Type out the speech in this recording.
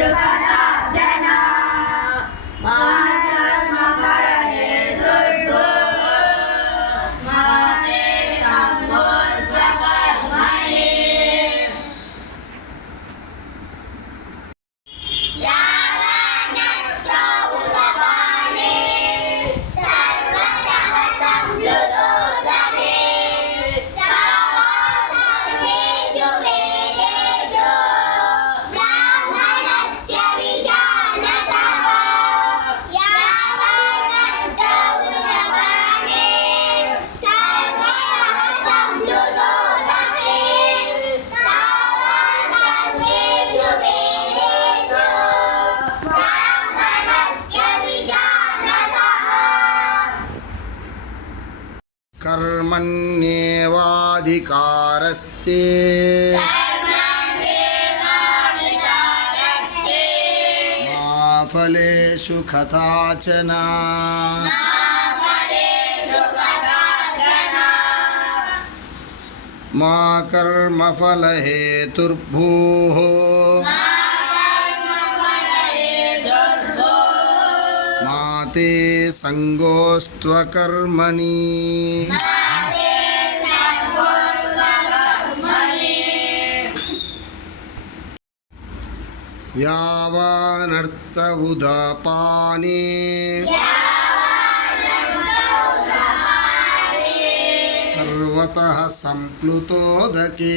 Yeah. कर्मण्येवाधिकारस्ते। मा फलेषु कदाचन मा कर्मफलहेतुर्भूः। ते सङ्गोऽस्त्वकर्मणि यावानर्थ उदपाने सर्वतः सम्प्लुतोदके